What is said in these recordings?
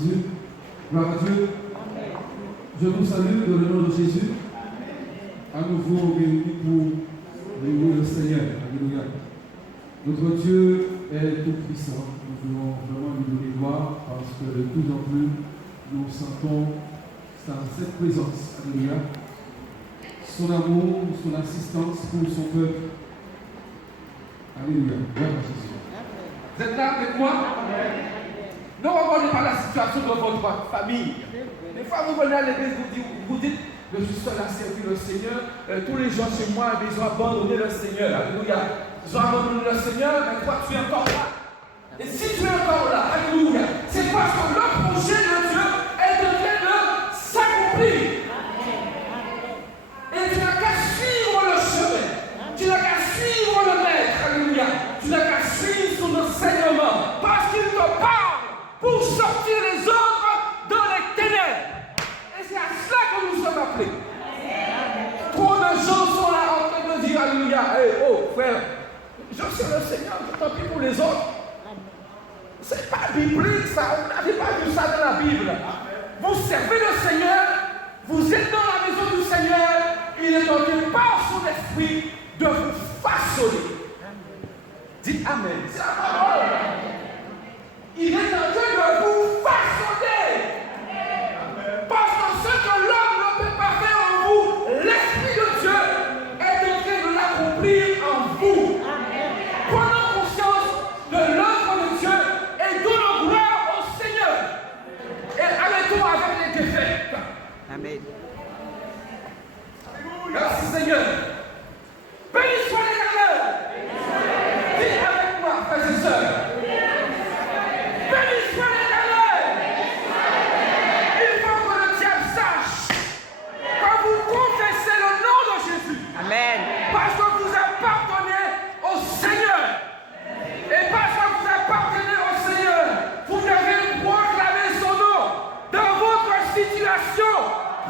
Jésus. Gloire à Dieu. Je vous salue dans le nom de Jésus. À nouveau réunis pour louer le Seigneur. Alléluia. Notre Dieu est tout puissant. Nous voulons vraiment lui donner gloire parce que de plus en plus nous sentons cette présence. Alléluia. Son amour, son assistance pour son peuple. Alléluia. Gloire à Jésus. Vous êtes là avec moi? Ne regardez pas la situation de votre famille. Des fois, vous venez à l'église, vous dites, je suis seul à servir le Seigneur. Tous les gens chez moi, ils ont abandonné le Seigneur. Alléluia. Ils ont abandonné le Seigneur, mais toi, tu es encore là. Et si tu es encore là, alléluia, c'est parce que le projet de Dieu est en train de s'accomplir. Et tu n'as qu'à suivre le chemin. Tu n'as qu'à suivre le maître. Alléluia. Tu n'as qu'à suivre son enseignement. Parce qu'il te parle pour sortir les autres dans les ténèbres. Et c'est à cela que nous sommes appelés. Trop de gens sont là en train de dire alléluia. Hey, oh frère, je sais le Seigneur, tant pis pour les autres. C'est pas biblique ça, vous n'avez pas vu ça dans la Bible. Vous servez le Seigneur, vous êtes dans la maison du Seigneur, il est en train par son esprit de vous façonner. Dites Amen. C'est la parole. Il est en train de vous façonner. Parce que ce que l'homme ne peut pas faire en vous, l'Esprit de Dieu est en train de l'accomplir en vous. Prenons conscience de l'œuvre de Dieu et donnons gloire au Seigneur. Et arrêtons avec les défaites. Amen. Merci Seigneur. Béni soit l'Éternel. Dites avec moi, frères et sœurs. Béni soit l'Éternel. Il faut que le diable sache que vous confessez le nom de Jésus. Amen. Parce que vous appartenez au Seigneur. Et parce que vous appartenez au Seigneur, vous devez proclamer son nom dans votre situation.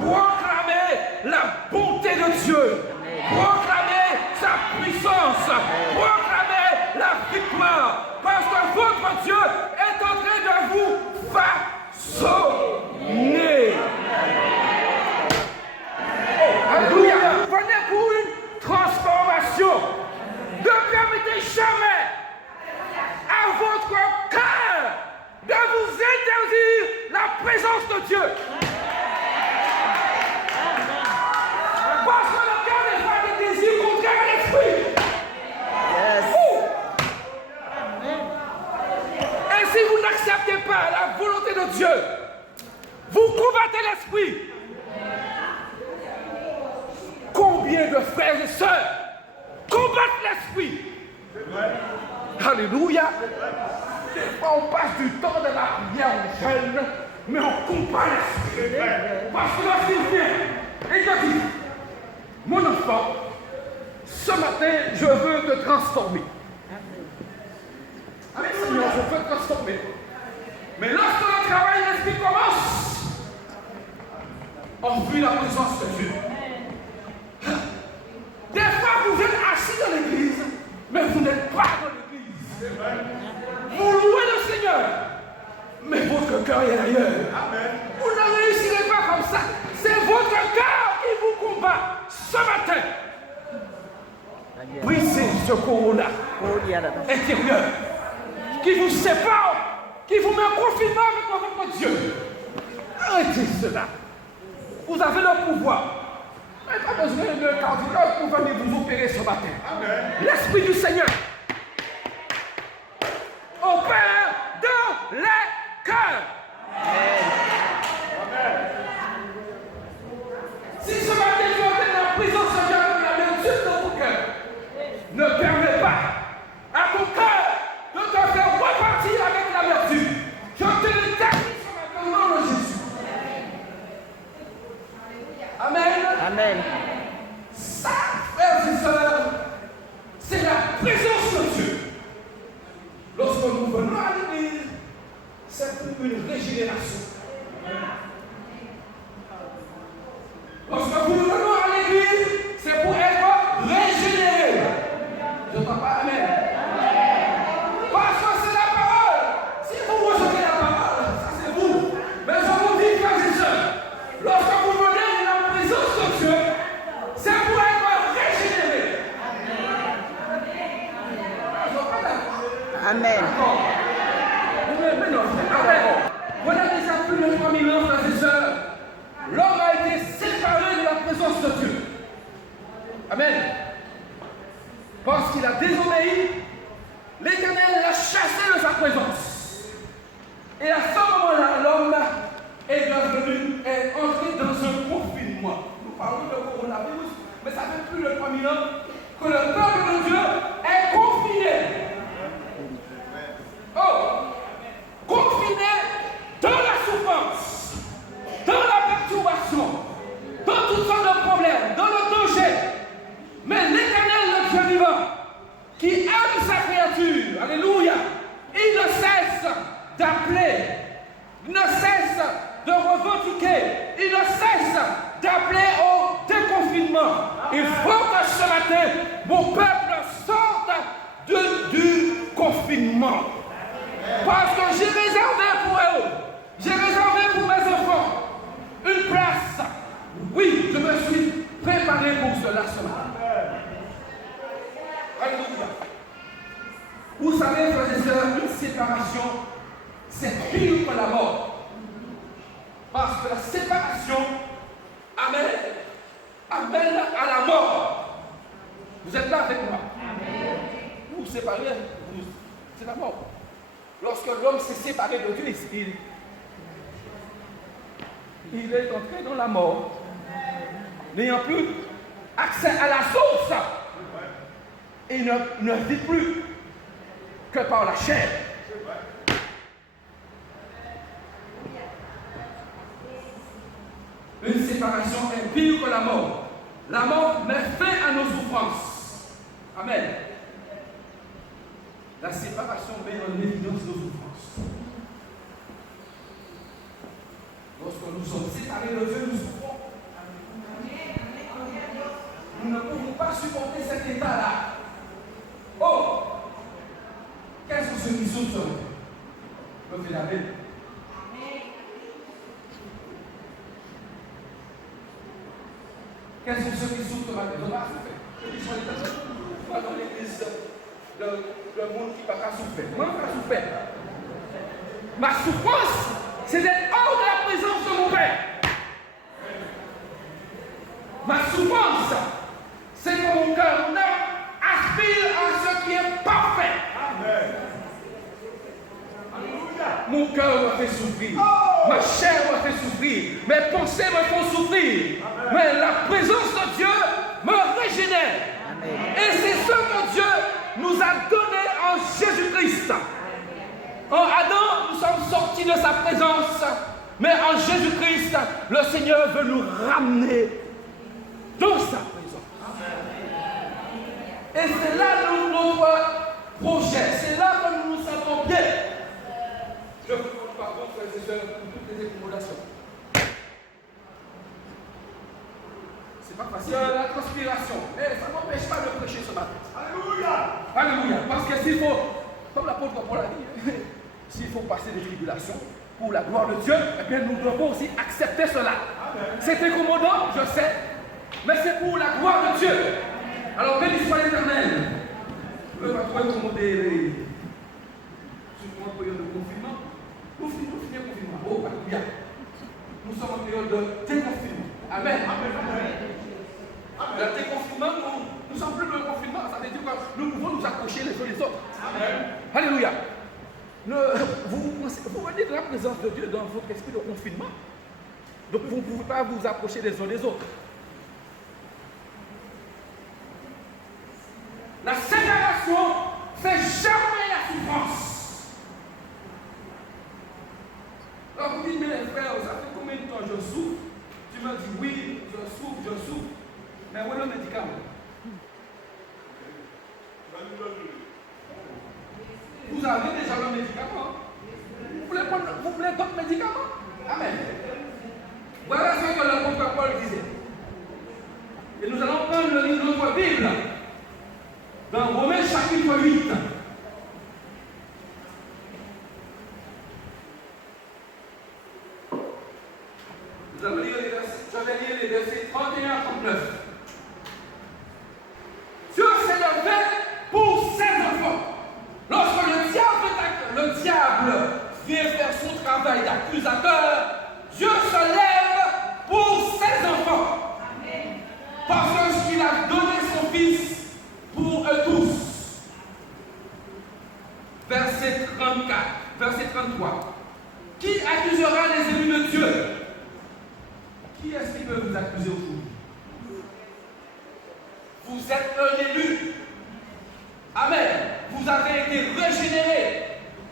Proclamer la bonté de Dieu. Proclamer sa puissance. Proclamer la victoire. Parce que votre Dieu est en train de vous façonner. Oh, alléluia. Venez pour une transformation. Ne permettez jamais à votre cœur de vous interdire la présence de Dieu. Parce que le cœur n'est pas des désirs contraires à l'esprit. Yes. Et si vous n'acceptez pas la volonté de Dieu, vous combattez l'esprit. Combien de frères et sœurs combattent l'esprit? Alléluia. Des fois, on passe du temps de la prière au jeûne, mais on combat l'esprit. Parce que lorsqu'il vient et te dit, mon enfant, ce matin, je veux te transformer. Avec Seigneur, je veux te transformer. Mais lorsque le travail de l'esprit commence, on fuit la présence de Dieu. Des fois, vous êtes assis dans l'église, mais vous n'êtes pas dans l'église. Vous louez le Seigneur, mais votre cœur est ailleurs. Amen. Vous ne réussirez pas comme ça. C'est votre cœur qui vous combat ce matin. Brisez ce corona intérieur qui vous sépare, qui vous met en confinement avec votre Dieu. Arrêtez cela. Vous avez le pouvoir. Vous n'avez pas besoin de cardiologue pour venir vous opérer ce matin. Amen. L'Esprit du Seigneur opère dans les cœurs. Amen. Si ce matin tu entends la présence de Dieu avec la vertu dans ton cœur, ne permets pas à ton cœur de te faire repartir avec la vertu. Je te le décris ce matin au nom de Jésus. Amen. Amen. Ça, frères et sœurs, c'est la présence de Dieu. Lorsque nous venons à l'église, c'est pour une régénération. Lorsque nous venons à l'église, c'est pour être régénéré. Je ne parle pas Amen. Parce que c'est la parole. Si vous recevez la parole, ça c'est vous. Amen. Mais non, amen. Voilà déjà plus de 3000 ans, frères et sœurs. L'homme a été séparé de la présence de Dieu. Amen. Parce qu'il a désobéi, l'Éternel l'a chassé de sa présence. Et à ce moment-là, l'homme est entré dans un confinement. Nous parlons de coronavirus, mais ça fait plus de 3000 ans que le peuple de Dieu est confiné. Oh! Confiné dans la souffrance, dans la perturbation, dans toutes sortes de problèmes, dans le danger. Mais l'Éternel, le Dieu vivant, qui aime sa créature, alléluia, il ne cesse d'appeler, il ne cesse de revendiquer, il ne cesse d'appeler au déconfinement. Il faut que ce matin, mon peuple sorte du confinement. Parce que j'ai réservé pour eux, j'ai réservé pour mes enfants une place. Oui, je me suis préparé pour cela ce matin. Alléluia. Vous savez, frères et sœurs, une séparation, c'est pire que la mort. Parce que la séparation amène à la mort. Vous êtes là avec moi. Vous vous séparez, c'est la mort. Lorsque l'homme s'est séparé de Dieu, il est entré dans la mort, n'ayant plus accès à la source. Et il ne vit plus que par la chair. Une séparation est pire que la mort. La mort met fin à nos souffrances. Amen. La séparation met en évidence nos souffrances. Lorsque nous sommes séparés de Dieu, nous souffrons. Nous ne pouvons pas supporter cet état-là. Oh! Quels sont ceux qui souffrent sur nous? Le fait la peine. Quels sont ceux qui souffrent sur la peine? On va souffrir. Pas dans l'église. Le monde qui ne va pas souffrir. Moi, je ne vais pas souffrir. Ma souffrance, c'est d'être hors de la présence de mon Père. Ma souffrance, c'est que mon cœur aspire à ce qui est parfait. Amen. Mon cœur me fait souffrir. Ma chair me fait souffrir. Mes pensées me font souffrir. Amen. Mais la présence de Dieu me régénère. Amen. Et c'est ce que Dieu nous a donné en Jésus-Christ. En Adam, nous sommes sortis de sa présence, mais en Jésus-Christ, le Seigneur veut nous ramener dans sa présence. Et c'est là notre projet, c'est là que nous nous sentons bien. Je vous demande pardon, frères et sœurs, pour toutes les accommodations. C'est pas facile. La transpiration. Mais ça ne m'empêche pas de prêcher ce matin. Alléluia. Alléluia. Parce que s'il faut, comme l'apôtre Paul a dit, s'il faut passer des tribulations pour la gloire de Dieu, eh bien nous devons aussi accepter cela. C'est incommodant, je sais, mais c'est pour la gloire de Dieu. Alors béni soit l'Éternel. Je ne vais pas trop incommoder surtout en période de confinement. Nous finissons le confinement. Oh, alléluia. Nous sommes en période de déconfinement. Amen. Le déconfinement, nous sommes plus dans le confinement, ça veut dire que nous pouvons nous accrocher les uns les autres. Amen. Alléluia. Vous venez de la présence de Dieu dans votre esprit de confinement. Donc vous ne pouvez pas vous approcher les uns des autres. La séparation fait jamais la souffrance. Alors vous dites, mais frère, ça fait combien de temps je souffre? Tu me dis, oui, je souffre. Mais où est le médicament? Vous avez déjà le médicament. Vous voulez d'autres médicaments? Amen. Voilà ce que l'apôtre Paul disait. Et nous allons prendre le livre de notre Bible dans Romains chapitre 8. Nous allons lire les versets, je vais lire les versets 31 à 39. Dieu s'est levé pour ses enfants. Lorsque le diable 34, verset 33. Qui accusera les élus de Dieu? Qui est-ce qui peut vous accuser aujourd'hui? Vous êtes un élu. Amen. Vous avez été régénéré.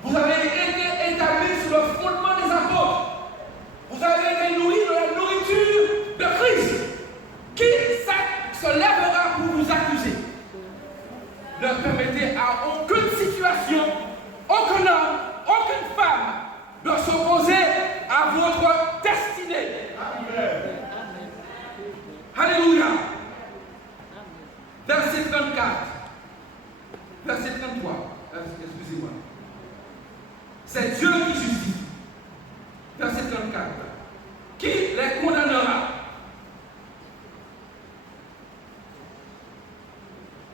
Vous avez été établi sur le fondement des apôtres. Vous avez été nourris de la nourriture de Christ. Qui se lèvera pour vous accuser? Ne permettez à aucune situation, aucun homme, aucune femme de s'opposer à votre destinée. Amen. Alléluia. Verset 34. Verset 33. Excusez-moi. C'est Dieu qui justifie. Verset 34. Qui les condamnera?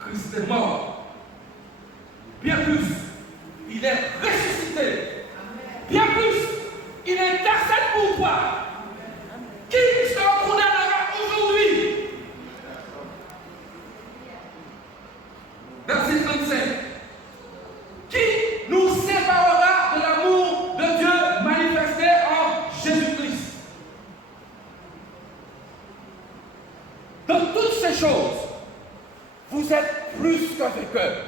Christ est mort. Bien plus, il est ressuscité. Bien plus, il intercède pour toi. Qui se condamnera aujourd'hui? Verset 37. Qui nous séparera de l'amour de Dieu manifesté en Jésus-Christ? Dans toutes ces choses, vous êtes plus que vainqueurs.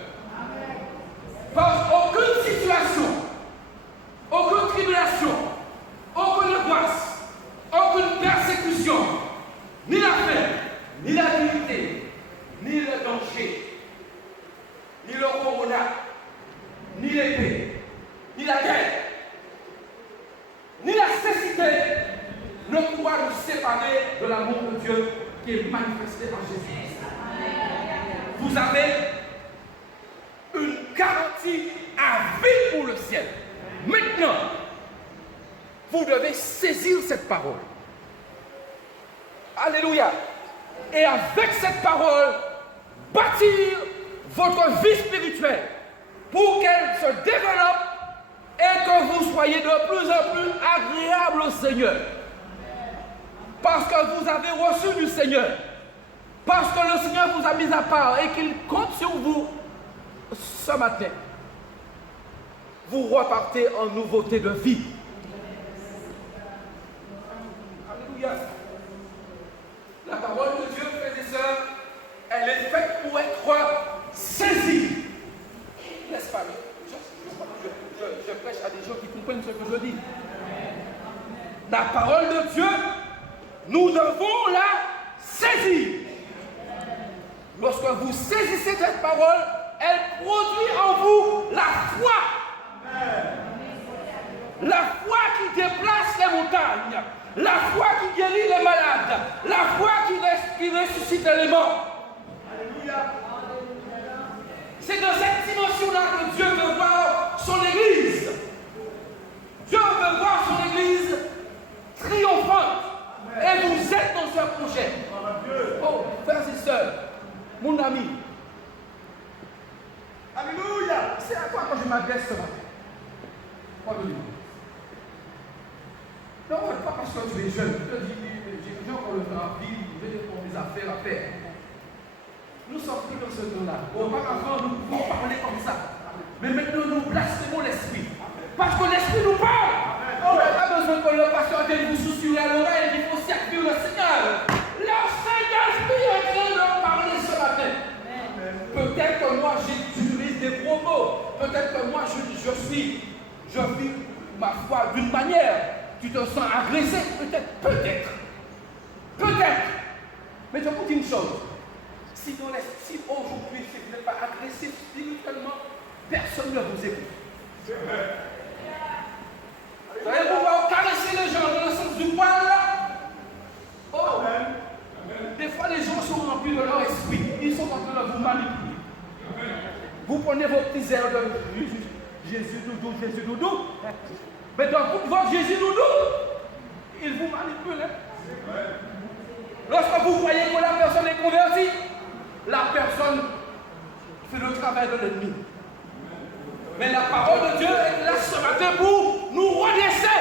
Par aucune situation, aucune tribulation, aucune angoisse, aucune persécution, ni la faim, ni la dignité, ni le danger, ni le corona, ni l'épée, ni la guerre, ni la cécité ne pourra nous séparer de l'amour de Dieu qui est manifesté en Jésus-Christ. Vous avez une garantie à vie pour le ciel. Maintenant, vous devez saisir cette parole. Alléluia. Et avec cette parole, bâtir votre vie spirituelle pour qu'elle se développe et que vous soyez de plus en plus agréable au Seigneur. Parce que vous avez reçu du Seigneur. Parce que le Seigneur vous a mis à part et qu'il compte sur vous ce matin. Vous repartez en nouveauté de vie. Alléluia. La parole de Dieu, frères et sœurs, elle est faite pour être saisie. N'est-ce pas? Je prêche à des gens qui comprennent ce que je dis. La parole de Dieu, nous devons la saisir. Lorsque vous saisissez cette parole, elle produit en vous la foi. La foi qui déplace les montagnes. La foi qui guérit les malades. La foi qui ressuscite les morts. Alléluia. C'est dans cette dimension-là que Dieu veut voir son Église. Dieu veut voir son Église triomphante. Et vous êtes dans ce projet. Oh, frères et sœurs, mon ami. Alléluia. C'est à toi que je m'adresse ce matin. Alléluia. Non, pas parce que tu es jeune. Je te dis, j'ai encore le temps à vivre, j'ai encore des affaires à faire. Nous sommes plus dans ce temps-là. Auparavant, nous pouvons parler comme ça. Mais maintenant, nous blasphémons l'esprit. Parce que l'esprit nous parle. On n'a pas besoin que le pasteur vienne vous susurrer à l'oreille. Il faut servir le Seigneur. Le Saint-Esprit est en train de parler ce matin. Peut-être que moi, j'utilise des gros mots. Peut-être que moi, je vis ma foi d'une manière. Tu te sens agressé. Peut-être. Mais je vous dis une chose. Si aujourd'hui, si vous n'êtes pas agressif spirituellement, personne ne vous écoute. Vous allez pouvoir caresser les gens dans le sens du poil là. Oh, des fois les gens sont remplis de leur esprit. Ils sont en train de vous manipuler. Vous prenez vos petits airs de Jésus doudou. Mais dans toute votre Jésus doudou, il vous manipule. Lorsque vous voyez que la personne est convertie, la personne fait le travail de l'ennemi. Mais la parole de Dieu est là ce matin pour nous redresser.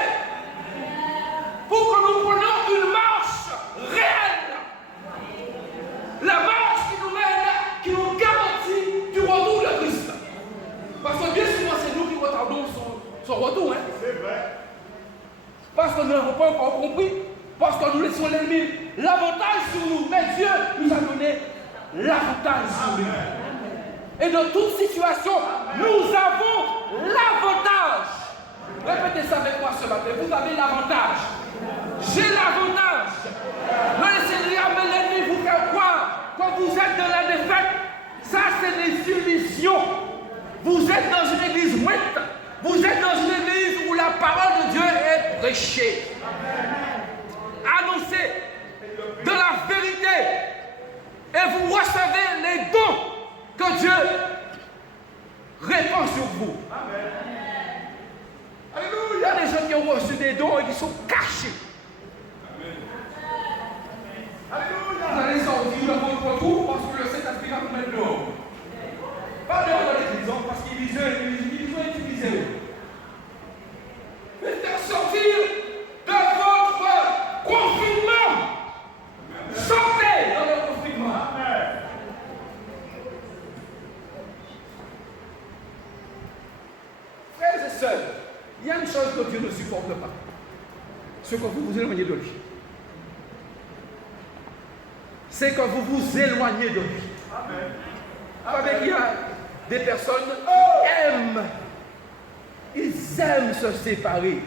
Pour que nous prenions une marche réelle. La marche qui nous garantit du retour de Christ. Parce que bien souvent, c'est nous qui retardons son son retour. Hein? C'est vrai. Parce que nous n'avons pas encore compris, parce que nous laissons l'ennemi l'avantage sur nous. Mais Dieu nous a donné l'avantage sur lui. Et dans toute situation, nous avons l'avantage. Répétez ça avec moi ce matin. Vous avez l'avantage. J'ai l'avantage. Ne laissez jamais l'ennemi vous faire croire que vous êtes dans la défaite. Ça, c'est des illusions. Vous êtes dans une église muette. Vous êtes dans une église où la parole de Dieu est prêchée. Annoncée de la vérité. Et vous recevez les dons que Dieu répand sur vous. Amen. Alléluia. Il y a des gens qui ont reçu des dons et qui sont cachés. Alléluia. Vous allez sortir dans votre cours parce que le Saint-Esprit va vous mettre dehors. Pas dehors dans l'église, parce qu'ils ont utilisé. Mais faire sortir de votre confinement. Sortez dans le confinement. Amen. Frères et sœurs, il y a une chose que Dieu ne supporte pas. Ce que vous vous éloignez de lui. C'est que vous vous éloignez de lui. Amen. Vous savez qu'il y a des personnes ils aiment se séparer.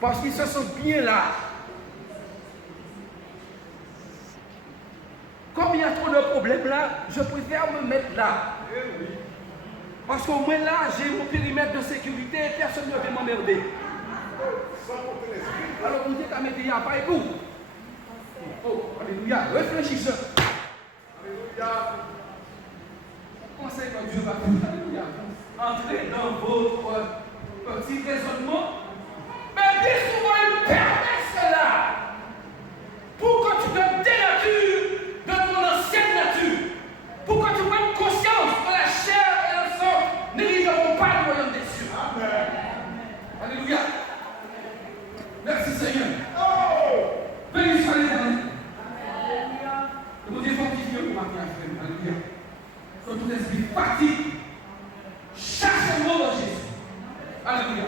Parce qu'ils se sentent bien là. Comme il y a trop de problèmes là, je préfère me mettre là. Parce qu'au moins là, j'ai mon périmètre de sécurité et personne ne vient m'emmerder. Alors vous dites à mettre il pas et vous. Oh, alléluia, réfléchissez. Alléluia. Pensez que Dieu va faire. Alléluia. Entrez dans votre petit raisonnement. Mais bien souvent, il permet cela. Pour que tu te dénatures de ton ancienne nature. Pour que tu prennes conscience que la chair et le sang n'hériteront pas le royaume des cieux. Amen. Alléluia. Merci Seigneur. Oh! Béni soit l'Éternel. Que nous défortifions pour marquer un frère. Alléluia. Que tout esprit fatigue. Chaque mot de Jésus. Alléluia.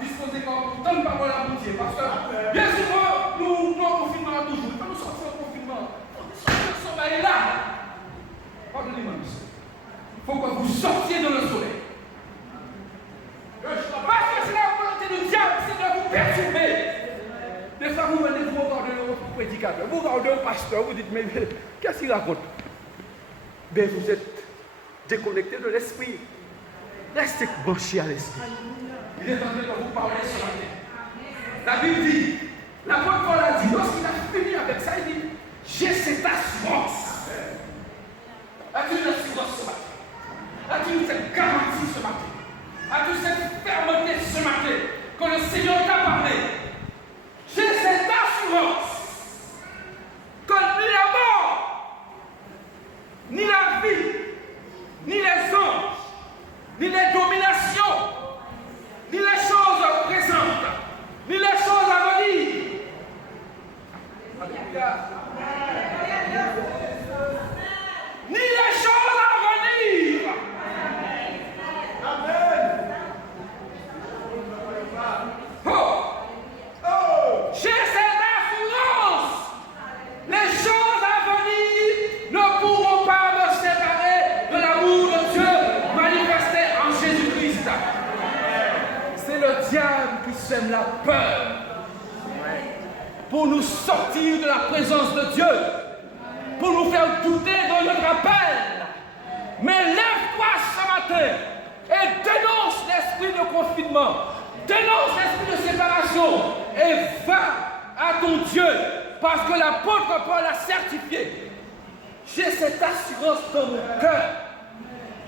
Disposez comme donne parole à mon Dieu. Parce que bien souvent, nous confinement toujours. Quand nous sortons au confinement, nous sommeil là. Pardonnez-moi, monsieur. Il faut que vous sortiez dans le soleil. Parce que c'est la volonté du diable, c'est de vous perturber. Des fois, vous venez vous regarder le prédicateur, vous regardez le pasteur, vous dites, mais qu'est-ce qu'il raconte? Mais vous êtes déconnecté de l'esprit. Restez branché à l'esprit. Il est en train de vous parler ce matin. La Bible dit, l'apôtre Paul a dit, lorsqu'il a fini avec ça, il dit, j'ai cette assurance. As-tu une assurance ce matin? As-tu cette garantie ce matin? As-tu cette fermeté ce matin que le Seigneur t'a parlé? J'ai cette assurance que ni la mort, ni la vie, ni les anges, ni les dominations, ni les choses présentes, ni les choses à venir. Ni les choses à venir. Oh. J'ai cette assurance. Les choses à venir ne pourront pas me séparer de l'amour de Dieu manifesté en Jésus-Christ. C'est le diable qui sème la peur pour nous sortir de la présence de Dieu, pour nous faire douter de notre appel. Mais lève-toi ce matin et dénonce l'esprit de confinement, dénonce l'esprit de séparation et va à ton Dieu, parce que l'apôtre Paul a certifié. J'ai cette assurance dans mon cœur.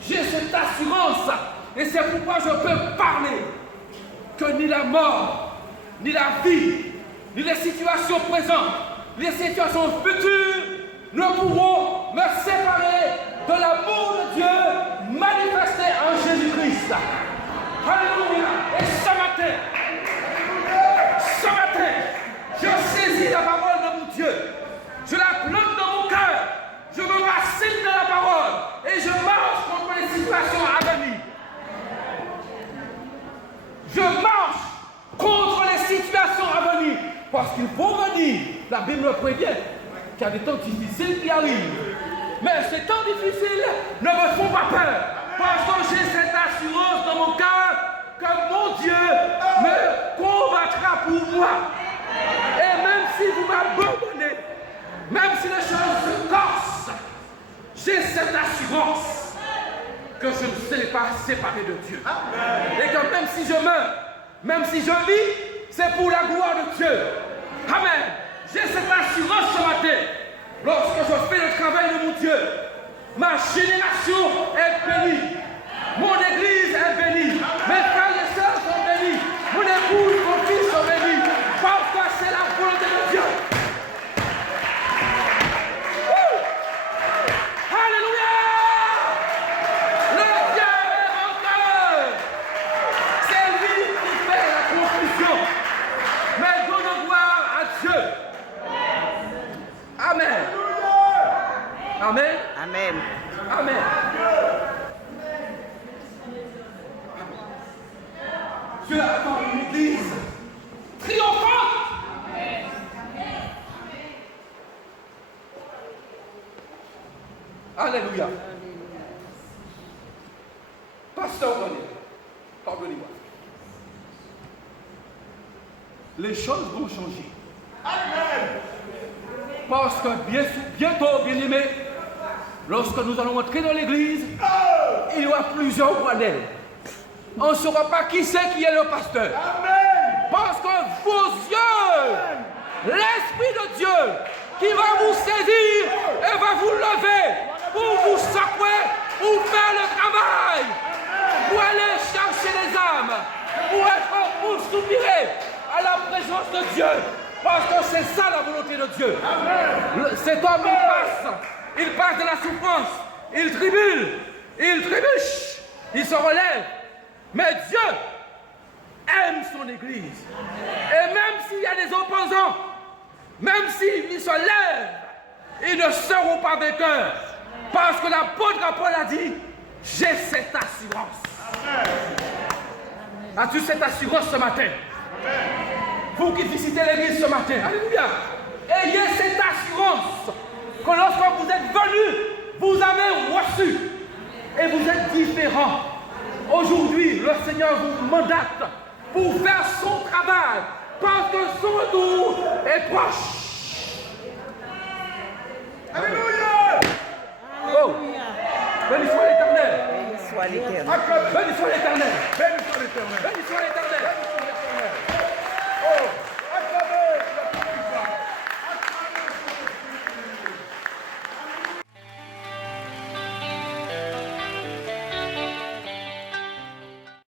J'ai cette assurance. Et c'est pourquoi je peux parler que ni la mort, ni la vie, ni les situations présentes, ni les situations futures ne pourront me séparer de l'amour de Dieu manifesté en Jésus-Christ. Alléluia. Et ce matin, je saisis la parole de mon Dieu. Je la plante dans mon cœur. Je me racine dans la parole. Et je marche contre les situations à venir. Parce qu'il faut venir. La Bible le prévient qu'il y a des temps difficiles qui arrivent. Mais ces temps difficiles ne me font pas peur. Parce que j'ai cette assurance dans mon cœur que mon Dieu me combattra pour moi. Et même si vous m'abandonnez, même si les choses se corsent, j'ai cette assurance que je ne serai pas séparé de Dieu. Et que même si je meurs, même si je vis, c'est pour la gloire de Dieu. Amen. J'ai cette assurance ce matin. Lorsque je fais le travail de mon Dieu, ma génération est bénie. Mon église est bénie. Mes frères et sœurs sont bénis. Mon épouse, mon fils sont bénis. Parce que c'est la volonté de Dieu. Alléluia! Le Dieu est vainqueur. C'est lui qui fait la conclusion. Mais donnons gloire à Dieu. Amen. Amen. Amen. Amen. Dieu attend une église triomphante. Alléluia. Pasteur René, pardonnez-moi. Les choses vont changer. Amen. Parce que bientôt, bien-aimés, lorsque nous allons entrer dans l'église, il y aura plusieurs modèles. On ne saura pas qui c'est qui est le pasteur. Amen. Parce que vos yeux, l'Esprit de Dieu, qui va vous saisir et va vous lever pour vous secouer, pour faire le travail, pour aller chercher les âmes, pour soupirer à la présence de Dieu. Parce que c'est ça la volonté de Dieu. Cet homme, il passe de la souffrance, il tribule, il trébuche, il se relève. Mais Dieu aime son Église. Et même s'il y a des opposants, même s'ils se lèvent, ils ne seront pas vainqueurs. Parce que l'apôtre Paul a dit, j'ai cette assurance. As-tu cette assurance ce matin? Vous qui visitez l'église ce matin, alléluia, ayez cette assurance que lorsque vous êtes venus, vous avez reçu et vous êtes différents. Aujourd'hui, le Seigneur vous mandate pour faire son travail parce que son retour est proche. Alléluia! Oh! Béni soit l'Éternel! Béni soit l'Éternel! Béni soit l'Éternel! Béni soit l'Éternel! Béni soit l'Éternel!